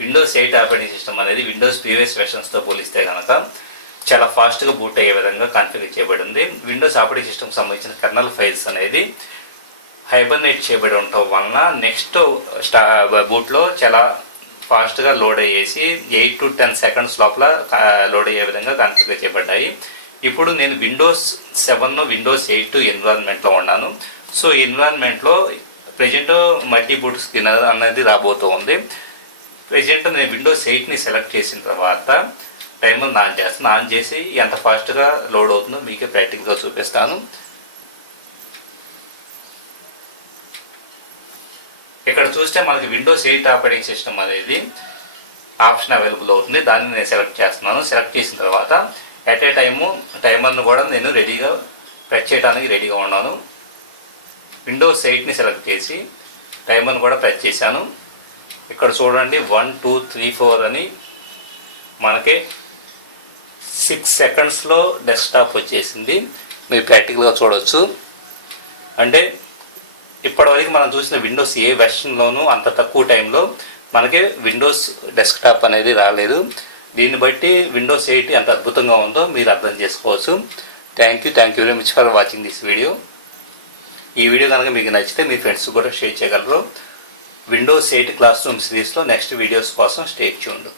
Windows 8 operating system అనేది Windows previous వెర్షన్స్తో పోలిస్తే కనుక చాలా ఫాస్ట్గా బూట్ అయ్యే విధంగా కాన్ఫిగర్ చేయబడి ఉంది. విండోస్ ఆపరేటింగ్ సిస్టమ్కి సంబంధించిన కర్నల్ ఫైల్స్ అనేది హైబర్నేట్ చేయబడి ఉండటం వలన నెక్స్ట్ బూట్లో చాలా ఫాస్ట్గా లోడ్ అయ్యేసి 8 to 10 సెకండ్స్ లోపల లోడ్ అయ్యే విధంగా కాన్ఫిగర్ చేయబడ్డాయి. ఇప్పుడు నేను విండోస్ 7 విండోస్ 8 ఎన్విరాన్మెంట్లో ఉన్నాను. సో ఈ ఎన్విరాన్మెంట్లో ప్రజెంట్ మల్టీ బూట్ స్క్రీన్ అనేది రాబోతూ ఉంది. ప్రజెంట్ నేను విండోస్ 8ని సెలెక్ట్ చేసిన తర్వాత టైమర్ ఆన్ చేస్తాను. ఆన్ చేసి ఎంత ఫాస్ట్గా లోడ్ అవుతుందో మీకే ప్రాక్టికల్గా చూపిస్తాను. ఇక్కడ చూస్తే మనకి విండోస్ 8 ఆపరేటింగ్ సిస్టమ్ అనేది ఆప్షన్ అవైలబుల్ అవుతుంది. దాన్ని నేను సెలెక్ట్ చేస్తున్నాను. సెలెక్ట్ చేసిన తర్వాత ఎట్ ఏ టైము టైమర్ను కూడా నేను రెడీగా ప్రెస్ చేయడానికి రెడీగా ఉన్నాను. విండోస్ 8ని సెలెక్ట్ చేసి టైమర్ను కూడా ప్రెస్ చేశాను. ఇక్కడ చూడండి 1 2 3 4 అని మనకి 6 సెకండ్స్లో డెస్క్టాప్ వచ్చేసింది. మీరు ప్రాక్టికల్గా చూడవచ్చు. అంటే ఇప్పటివరకు మనం చూసిన విండోస్ ఏ వెర్షన్లోనూ అంత తక్కువ టైంలో మనకి విండోస్ డెస్క్టాప్ అనేది రాలేదు. దీన్ని బట్టి విండోస్ 8 ఎంత అద్భుతంగా ఉందో మీరు అర్థం చేసుకోవచ్చు. Thank you very much for watching this video. ఈ వీడియో కనుక మీకు నచ్చితే మీ ఫ్రెండ్స్ కూడా షేర్ చేయగలరు. విండోస్ 8 క్లాస్ రూమ్ సిరీస్లో నెక్స్ట్ వీడియోస్ కోసం స్టే ట్యూన్డ్.